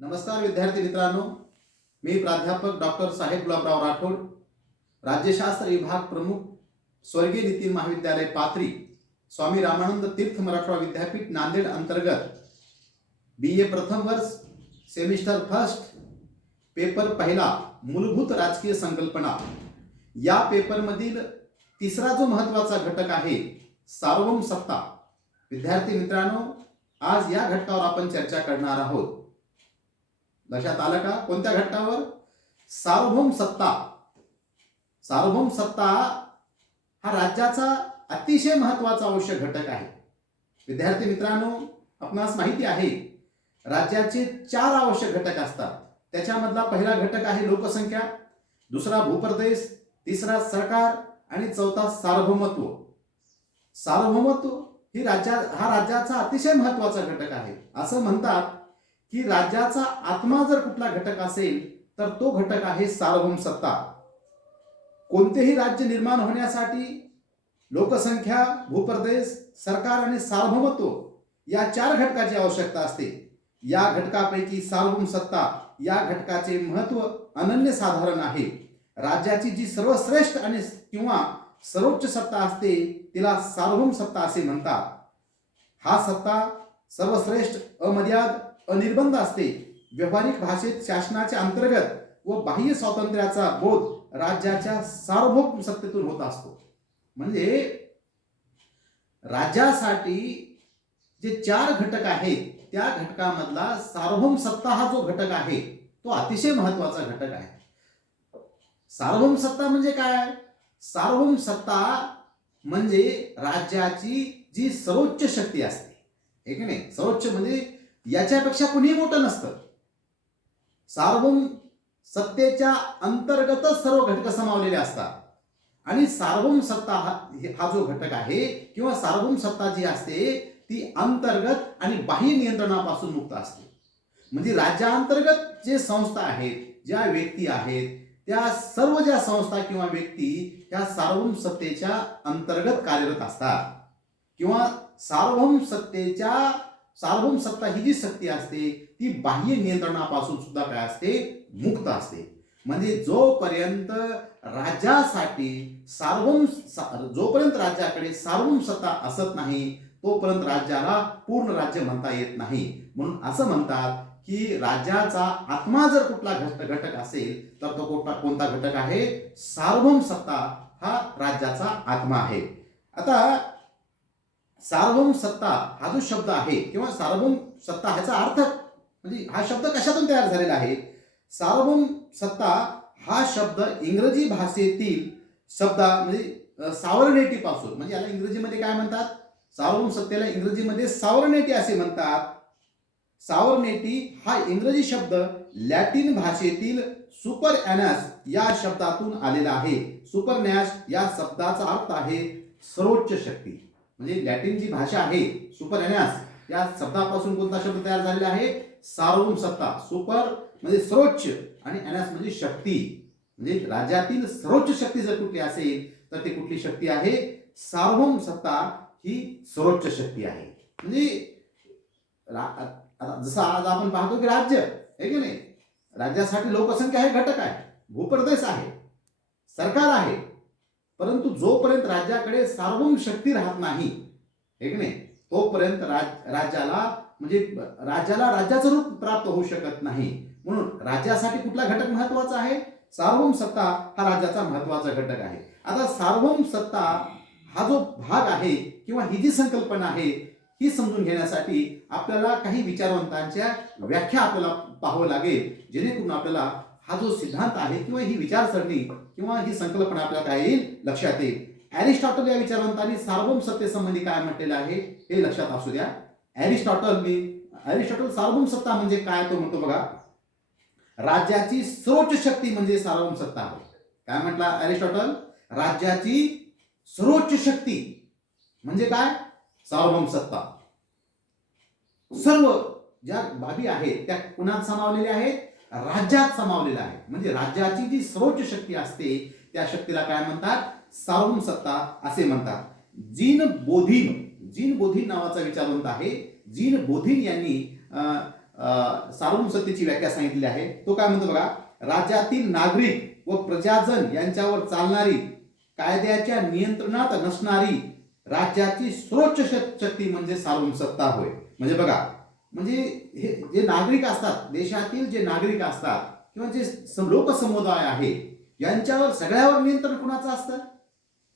नमस्कार विद्यार्थी मित्रांनो, मी प्राध्यापक डॉक्टर साहेब गुलाबराव राठोड, राज्यशास्त्र विभाग प्रमुख, स्वर्गीय नितीन महाविद्यालय पाथरी, स्वामी रामानंद तीर्थ मराठवाडा विद्यापीठ नांदेड अंतर्गत BA प्रथम वर्ष सेमिस्टर फर्स्ट पेपर पहिला मूलभूत राजकीय संकल्पना या पेपरमधील तिसरा जो महत्त्वाचा घटक आहे सार्वभौम सत्ता। विद्यार्थी मित्रांनो, आज या घटकावर आपण चर्चा करणार आहोत। लक्षात आलं का? कोणत्या घटकावर? सार्वभौम सत्ता। सार्वभौम सत्ता हा राज्याचा अतिशय महत्त्वाचा आवश्यक घटक आहे। विद्यार्थी मित्रांनो, आपणास माहिती आहे राज्याचे 4 आवश्यक घटक असतात। त्याच्यामधला पहिला घटक आहे लोकसंख्या, दुसरा भूप्रदेश, तिसरा सरकार आणि चौथा सार्वभौमत्व। सार्वभौमत्व हा राज्याचा अतिशय महत्त्वाचा घटक आहे। असं म्हणतात की राज्याचा आत्मा जर कुठला घटक असेल तर तो घटक आहे सार्वभौम सत्ता। कोणतेही राज्य निर्माण होण्यासाठी लोकसंख्या, भूप्रदेश, सरकार आणि सार्वभौमत्व या 4 घटकाची आवश्यकता असते। या घटकापैकी सार्वभौम सत्ता या घटकाचे महत्त्व अनन्यसाधारण आहे। राज्याची जी सर्वश्रेष्ठ आणि किंवा सर्वोच्च सत्ता असते तिला सार्वभौम सत्ता असे म्हणतात। हा सत्ता सर्वश्रेष्ठ, अमर्याद, अनिर्बंध असते। व्यावहारिक भाषेत शासनाच्या अंतर्गत व बाह्य स्वातंत्र्याचा बोध राज्याच्या सार्वभौम सत्तेतून होत असतो। म्हणजे राज्यासाठी जे 4 घटक आहेत त्या घटकामधला सार्वभौम सत्ता हा जो घटक आहे तो अतिशय महत्त्वाचा घटक आहे। सार्वभौम सत्ता म्हणजे काय? सार्वभौम सत्ता म्हणजे राज्याची जी सर्वोच्च शक्ती असते, हे की नाही? सर्वोच्च म्हणजे याच्यापेक्षा कुणीही मोठं नसतं। सार्वभौम सत्तेच्या अंतर्गतच सर्व घटक समावलेले असतात आणि सार्वभौम सत्ता हा जो घटक आहे किंवा सार्वभौम सत्ता जी असते ती अंतर्गत आणि बाह्य नियंत्रणापासून मुक्त असते। म्हणजे राज्यांतर्गत जे संस्था आहेत, ज्या व्यक्ती आहेत, त्या सर्व ज्या संस्था किंवा व्यक्ती ह्या सार्वभौम सत्तेच्या अंतर्गत कार्यरत असतात किंवा सार्वभौम सत्ता ही जी शक्ती असते ती बाह्य नियंत्रणापासून सुद्धा काय असते? मुक्त असते। म्हणजे जोपर्यंत राज्याकडे सार्वभौम सत्ता असत नाही तोपर्यंत राज्याला पूर्ण राज्य म्हणता येत नाही। म्हणून असं म्हणतात की राज्याचा आत्मा जर कुठला घटक असेल तर तो कोणता घटक आहे? सार्वभौम सत्ता हा राज्याचा आत्मा आहे। आता सार्वभौम सत्ता हा जो शब्द आहे किंवा सार्वभौम सत्ता ह्याचा अर्थ म्हणजे हा शब्द कशातून तयार झालेला आहे? सार्वभौम सत्ता हा शब्द इंग्रजी भाषेतील शब्द म्हणजे सॉव्हरेनिटी पासून, म्हणजे याला इंग्रजीमध्ये काय म्हणतात? सार्वभौम सत्तेला इंग्रजीमध्ये सॉव्हरेनिटी असे म्हणतात। सॉव्हरेनिटी हा इंग्रजी शब्द लॅटिन भाषेतील सुपरएनस या शब्दातून आलेला आहे। सुपरनॅश या शब्दाचा अर्थ आहे सर्वोच्च शक्ती। म्हणजे लॅटिन जी भाषा आहे सुपरएनस या शब्दापासून कोणता शब्द तयार झालेला आहे? सार्वभौम सत्ता। सुपर म्हणजे सर्वोच्च आणि एनस म्हणजे शक्ती। म्हणजे राज्यातील सर्वोच्च शक्ती जर कुठली असेल तर ती कुठली शक्ती आहे? सार्वभौम सत्ता ही सर्वोच्च शक्ती आहे। म्हणजे जसं आज आपण पाहतो की राज्य आहे की नाही, राज्यासाठी लोकसंख्या हे घटक आहे, भूप्रदेश आहे, सरकार आहे, परंतु जोपर्यंत राज्याकडे सार्वभौम शक्ती राहत नाही, हे की नाही, तोपर्यंत राज्याला राज्याचं रूप प्राप्त होऊ शकत नाही। म्हणून राज्यासाठी कुठला घटक महत्त्वाचा आहे? सार्वभौम सत्ता हा राज्याचा महत्त्वाचा घटक आहे। आता सार्वभौम सत्ता हा जो भाग आहे किंवा ही जी संकल्पना आहे ही समजून घेण्यासाठी आपल्याला काही विचारवंतांच्या व्याख्या आपल्याला पाहावं लागेल, जेणेकरून आपल्याला हा जो सिद्धांत आहे किंवा ही विचारसरणी किंवा ही संकल्पना आपल्याला काय येईल? लक्षात येईल। अरिस्टॉटल या विचारवंतांनी सार्वभौम सत्तेसंबंधी काय म्हटलेलं आहे हे लक्षात असू द्या। अरिस्टॉटल सार्वभौम सत्ता म्हणजे काय तो म्हणतो बघा, राज्याची सर्वोच्च शक्ती म्हणजे सार्वभौम सत्ता आहे। काय म्हटला अरिस्टॉटल? राज्याची सर्वोच्च शक्ती म्हणजे काय? सार्वभौम सत्ता। सर्व ज्या बाबी आहेत त्या कुणात समावलेल्या आहेत? राज्यात समावलेल्या आहेत। म्हणजे राज्याची जी सर्वोच्च शक्ती असते त्या शक्तीला काय म्हणतात? सार्वभौम सत्ता असे म्हणतात। जीन बोधिन नावाचा विचारवंत आहे। जीन बोधिन यांनी सार्वभौम सत्तेची व्याख्या सांगितलेली आहे. तो काय म्हणतो बघा, राज्यातील नागरिक व प्रजाजन यांच्यावर चालणारी, कायद्याच्या नियंत्रणात नसणारी राज्याची सर्वोच्च शक्ती म्हणजे सार्वभौम सत्ता होय. म्हणजे बघा, म्हणजे हे जे नागरिक असतात, देशातील जे नागरिक असतात किंवा जे लोकसमुदाय आहे, यांच्यावर सगळ्यावर नियंत्रण कुणाचं असतं?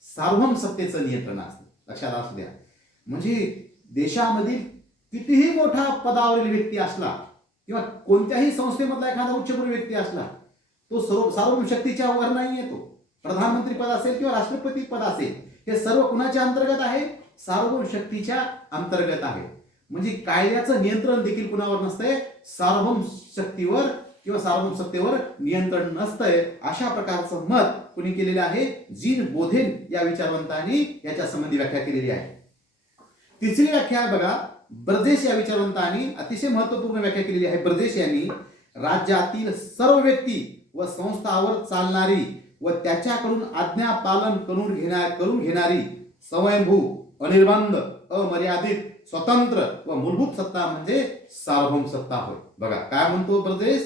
सार्वभौम सत्तेचं नियंत्रण असतं. लक्षात असू द्या. म्हणजे देशामधील कितीही मोठा पदावरील व्यक्ती असला किंवा कोणत्याही संस्थेमधला एखादा उच्चभ्रू व्यक्ती असला, तो सार्वभौम शक्तीच्या वर नाही येतो. प्रधानमंत्री पद असेल किंवा राष्ट्रपती पद असेल, हे सर्व कुणाच्या अंतर्गत आहे? सार्वभौम शक्तीच्या अंतर्गत आहे. म्हणजे कायद्याचं नियंत्रण देखील कुणावर नसतंय? सार्वभौम शक्तीवर किंवा सार्वभौम सत्तेवर नियंत्रण नसतंय. अशा प्रकारचं मत कुणी केलेलं आहे? जीन बोधेन या विचारवंतांनी याच्या संबंधी व्याख्या केलेली आहे. तिसरी व्याख्या आहे बघा, ब्रजेश या विचारवंतांनी अतिशय महत्वपूर्ण व्याख्या केलेली आहे. ब्रजेश यांनी राज्यातील सर्व व्यक्ती व संस्थावर चालणारी व त्याच्याकडून आज्ञा पालन करून घेणारी स्वयंभू, अनिर्बंध, अमर्यादित, स्वतंत्र व मूलभूत सत्ता म्हणजे सार्वभौम सत्ता होय. बघा काय म्हणतो ब्रजेश,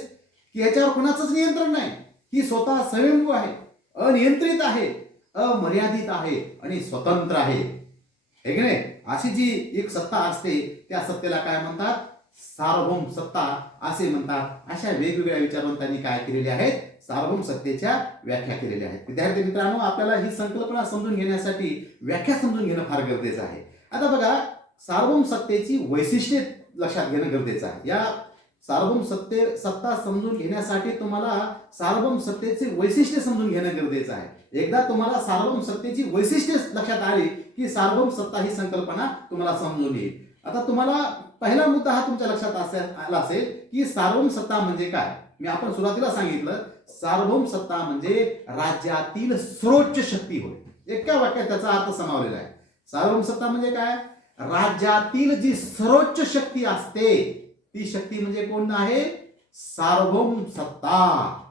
की याच्यावर कोणाचंच नियंत्रण नाही. ही स्वतः स्वयंभू आहे, अनियंत्रित आहे, अमर्यादित आहे आणि स्वतंत्र आहे. हे की नाही? अशी जी एक सत्ता असते त्या सत्तेला काय म्हणतात? सार्वभौम सत्ता असे म्हणतात. अशा वेगवेगळ्या विचारवंतांनी काय केलेले आहेत? सार्वभौम सत्तेच्या व्याख्या केलेल्या आहेत. विद्यार्थी मित्रांनो, आपल्याला ही संकल्पना समजून घेण्यासाठी व्याख्या समजून घेणं फार गरजेचं आहे. आता बघा, सार्वभौम सत्तेची वैशिष्ट्ये लक्षात घेणं गरजेचं आहे. या सार्वभौम सत्ता समजून घेण्यासाठी तुम्हाला सार्वभौम सत्तेचे वैशिष्ट्य समजून घेणं गरजेचं आहे. एकदा तुम्हाला सार्वभौम सत्तेची वैशिष्ट्ये लक्षात आली की सार्वभौम सत्ता ही संकल्पना तुम्हाला समजून येईल. आता तुम्हाला पहिला मुद्दा हा तुमच्या लक्षात आला असेल की सार्वभौम सत्ता म्हणजे काय. आपण सुरुवातीला सांगितलं, सार्वभौम सत्ता म्हणजे राज्यातील सर्वोच्च शक्ती होय. एका वाक्यात त्याचा अर्थ समावलेला आहे. सार्वभौम सत्ता म्हणजे काय? राज्यातील जी सर्वोच्च शक्ती असते ती शक्ती म्हणजे कोण आहे? सार्वभौम सत्ता.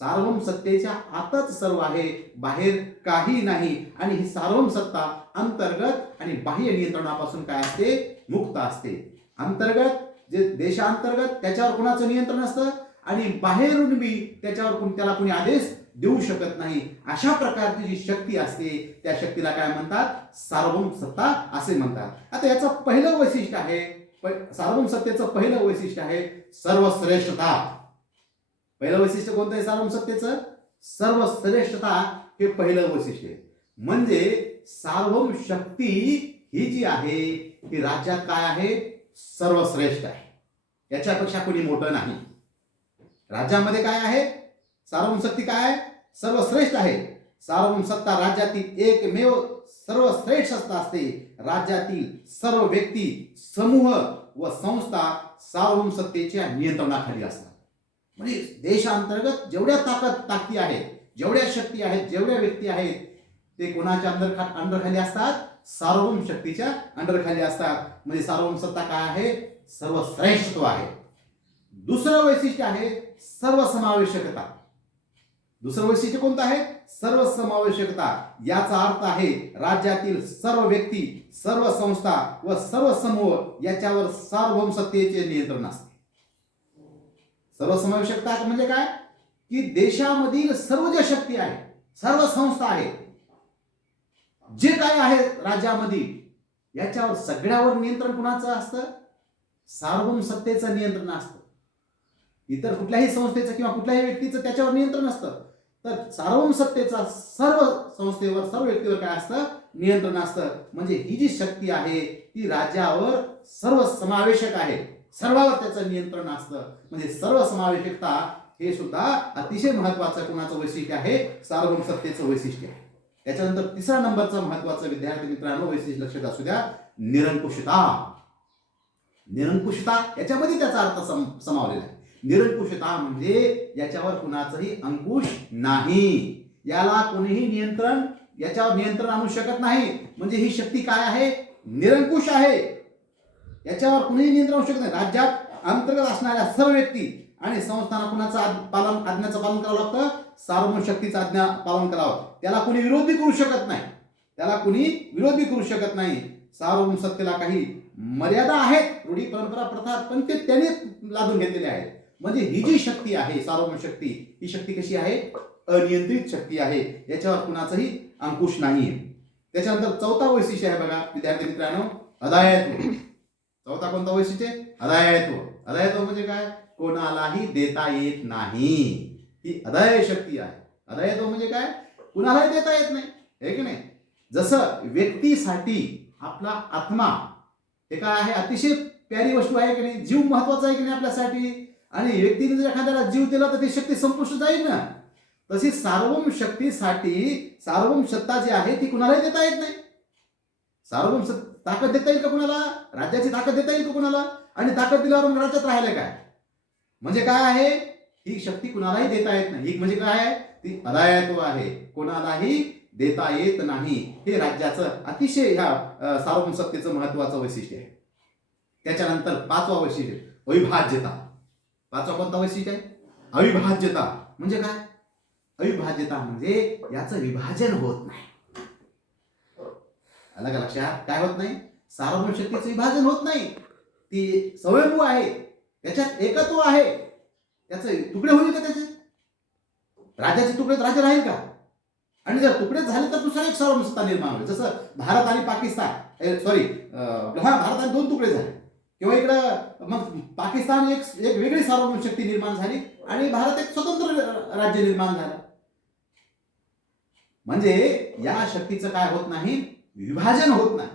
सार्वभौम सत्तेच्या आतच सर्व आहे, बाहेर काही नाही. आणि ही सार्वभौम सत्ता अंतर्गत आणि बाह्य नियंत्रणापासून काय असते? मुक्त असते. अंतर्गत जे देशांतर्गत त्याच्यावर कुणाचं नियंत्रण असतं आणि बाहेरून बी त्याच्यावर त्याला कोणी आदेश देऊ शकत नाही. अशा प्रकारची जी शक्ती असते त्या शक्तीला काय म्हणतात? सार्वभौम सत्ता असे म्हणतात. आता याचं पहिलं वैशिष्ट्य आहे, सार्वभौम सत्तेचं पहिलं वैशिष्ट्य आहे सर्वश्रेष्ठता. पहिलं वैशिष्ट्य कोणतं आहे सार्वभौम सत्तेचं? सर्वश्रेष्ठता हे पहिलं वैशिष्ट्य. म्हणजे सार्वभौम शक्ती ही जी आहे ही राज्यात काय आहे? सर्वश्रेष्ठ आहे. याच्यापेक्षा कोणी मोठं नाही. राज्यामध्ये काय आहे? सार्वभौम शक्ती काय आहे? सर्वश्रेष्ठ आहे. सार्वभौम सत्ता राज्यातील एकमेव सर्वश्रेष्ठ सत्ता असते. राज्यातील सर्व व्यक्ती, समूह व संस्था सार्वभौम सत्तेच्या नियंत्रणाखाली असतात. म्हणजे देशांतर्गत जेवढ्या ताकदी आहेत, जेवढ्या शक्ती आहेत, जेवढ्या व्यक्ती आहेत, ते कोणाच्या अंडरखाली असतात? सार्वभौम शक्तीच्या अंडरखाली असतात. म्हणजे सार्वभौम सत्ता काय आहे? सर्वश्रेष्ठत्व आहे. दुसरं वैशिष्ट्य आहे सर्वसमावेशकता. दुसरं वैशिष्ट्य कोणतं आहे? सर्वसमावेशकता. याचा अर्थ आहे राज्यातील सर्व व्यक्ती, सर्व संस्था व सर्व समूह याच्यावर सार्वभौम सत्तेचे नियंत्रण असते. सर्वसमावेशकता म्हणजे काय? की देशामधील सर्व ज्या शक्ती आहे, सर्व संस्था आहेत, जे काय आहे राज्यामध्ये, याच्यावर सगळ्यावर नियंत्रण कुणाचं असतं? सार्वभौम सत्तेचं नियंत्रण असतं. इतर कुठल्याही संस्थेचं किंवा कुठल्याही व्यक्तीचं त्याच्यावर नियंत्रण असतं. तर सार्वभौम सत्तेचा सर्व संस्थेवर, सर्व व्यक्तीवर काय असतं? नियंत्रण असतं. म्हणजे ही जी शक्ती आहे ती राज्यावर सर्व समावेशक आहे, सर्वावर त्याचं नियंत्रण असतं. म्हणजे सर्व समावेशकता हे सुद्धा अतिशय महत्वाचं कुणाचं वैशिष्ट्य आहे? सार्वभौम सत्तेचं वैशिष्ट्य आहे. त्याच्यानंतर तिसरा नंबरचं महत्वाचं विद्यार्थी मित्रांनो वैशिष्ट्य लक्षात असू द्या, निरंकुशता. निरंकुशता याच्यामध्ये त्याचा अर्थ समावलेला आहे. निरंकुशता म्हणजे याच्यावर कुणाचंही अंकुश नाही, याला कोणीही याच्यावर नियंत्रण आणू शकत नाही. म्हणजे ही शक्ती काय आहे? निरंकुश आहे. याच्यावर कुणीही नियंत्रण आणू शकत नाही. राज्यात अंतर्गत असणाऱ्या सर्व व्यक्ती आणि संस्थांना कुणाचं आज्ञाचं पालन करावं लागतं? सार्वभौम शक्तीचं आज्ञा पालन करावं. त्याला कुणी विरोध करू शकत नाही. सार्वभौम सत्तेला काही मर्यादा आहेत, रूढी परंपरा प्रथा, पण ते त्याने लादून घेतलेले आहेत. म्हणजे ही जी शक्ती आहे सार्वभौम शक्ती, ही शक्ती कशी आहे? अनियंत्रित शक्ती आहे, याच्यावर कुणाचाही अंकुश नाहीये. त्याच्यानंतर चौथा वैशिष्ट्य आहे बघा विद्यार्थी मित्रांनो, अदायत्व. चौथा कोणता वैशिष्ट्य? अदायत्व. अदायत्व म्हणजे काय? कोणालाही देता येत नाही, ही अदाय शक्ती आहे. अदायत्व म्हणजे काय? कुणालाही देता येत नाही, हे की नाही? जसं व्यक्तीसाठी आपला आत्मा हे काय आहे? अतिशय प्यारी वस्तू आहे की नाही? जीव महत्वाचा आहे की नाही आपल्यासाठी? आणि व्यक्तीने जर एखाद्याला जीव दिला तर ती शक्ती संपुष्ट जाईल ना. तशी सार्वभौम शक्तीसाठी सार्वभौम सत्ता जी आहे ती कुणालाही देता येत नाही. सार्वभौम ताकद देता येईल का कुणाला? राज्याची ताकद देता येईल का कुणाला? आणि ताकद दिल्यावर मग राज्यात राहिले काय? म्हणजे काय आहे? ही शक्ती कुणालाही देता येत नाही. ही म्हणजे काय आहे? ती अदायत्व आहे, कोणालाही देता येत नाही. हे राज्याचं अतिशय ह्या सार्वभौम सत्तेचं महत्वाचं वैशिष्ट्य आहे. त्याच्यानंतर पाचवा वैशिष्ट्य अविभाज्यता. पाचवा कोणता वैशिष्ट्य आहे? अविभाज्यता. म्हणजे काय? अविभाज्यता म्हणजे याचं विभाजन होत नाही. आलं का लक्षात? काय होत नाही? सार्वभौम शक्तीचं विभाजन होत नाही, ती स्वयंभू आहे, त्याच्यात एकत्व आहे. त्याचे तुकडे होईल का? त्याचे राज्याचे तुकडे राज्य राहील का? आणि जर तुकडे झाले तर दुसरा एक सार्वभौम सत्ता निर्माण होईल. जसं भारत आणि पाकिस्तान, भारत आणि दोन तुकडे झाले, किंवा इकडं मग पाकिस्तान एक वेगळी सार्वभौम शक्ती निर्माण झाली आणि भारत एक स्वतंत्र राज्य निर्माण झालं. म्हणजे या शक्तीचं काय होत नाही? विभाजन होत नाही.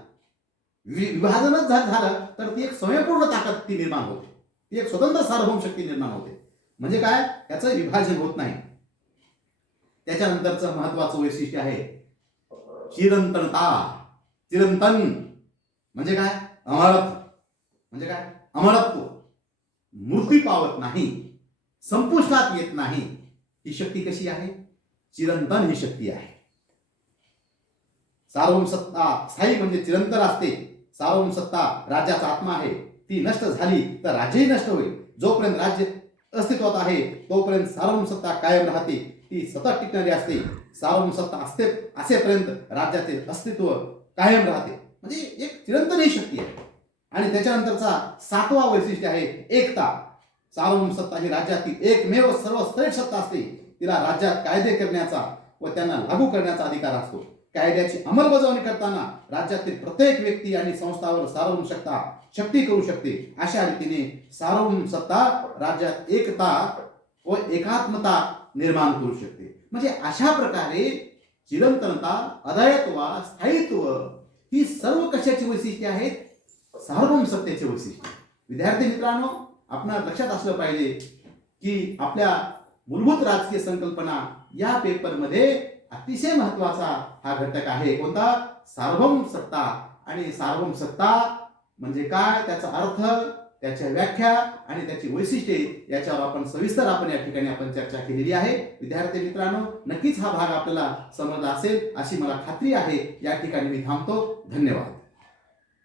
विभाजनच झालं तर ती एक स्वयंपूर्ण ताकद ती निर्माण होते, ती एक स्वतंत्र सार्वभौम शक्ती निर्माण होते. म्हणजे काय? याचं विभाजन होत नाही. त्याच्यानंतरचं महत्वाचं वैशिष्ट्य आहे चिरंतनता. चिरंतन म्हणजे काय? अमरत्व. म्हणजे काय? अमरत्व. मृत्यू पावत नाही, संपुष्टात येत नाही. ही शक्ती कशी आहे? चिरंतन ही शक्ती आहे. सार्वभौम सत्ता स्थायी म्हणजे चिरंतन असते. सार्वभौम सत्ता राज्याचा आत्मा आहे, ती नष्ट झाली तर राज्यही नष्ट होईल. जोपर्यंत राज्य अस्तित्वात आहे तोपर्यंत सार्वभौम सत्ता कायम राहते, ती सतत टिकणारी असते. सार्वभौम सत्ता असते असेपर्यंत राज्याचे अस्तित्व कायम राहते. म्हणजे एक चिरंतन ही शक्ती आहे. आणि त्याच्यानंतरचा सातवा वैशिष्ट्य आहे एकता. सार्वभौम सत्ता ही राज्यातील एकमेव सर्वश्रेष्ठ सत्ता असते. तिला राज्यात कायदे करण्याचा व त्यांना लागू करण्याचा अधिकार असतो. कायद्याची अंमलबजावणी करताना राज्यातील प्रत्येक व्यक्ती आणि संस्थावर सार्वभौम शक्ती करू शकते. अशा रीतीने सार्वभौम सत्ता राज्यात एकता व एकात्मता निर्माण करू शकते. म्हणजे अशा प्रकारे चिरंतनता, अदायत्व, स्थायित्व ही सर्व कशाची वैशिष्ट्ये आहेत? सार्वभौम सत्तेचे वैशिष्ट्य. विद्यार्थी मित्रांनो, आपणाला लक्षात असलं पाहिजे की आपल्या मूलभूत राजकीय संकल्पना या पेपरमध्ये अतिशय महत्वाचा हा घटक आहे. कोणता? सार्वभौम सत्ता. आणि सार्वभौम सत्ता म्हणजे काय, त्याचा अर्थ, त्याच्या व्याख्या आणि त्याची वैशिष्ट्ये याच्यावर आपण सविस्तर या ठिकाणी चर्चा केलेली आहे. विद्यार्थी मित्रांनो, नक्कीच हा भाग आपल्याला समजला असेल अशी मला खात्री आहे. या ठिकाणी मी थांबतो. धन्यवाद.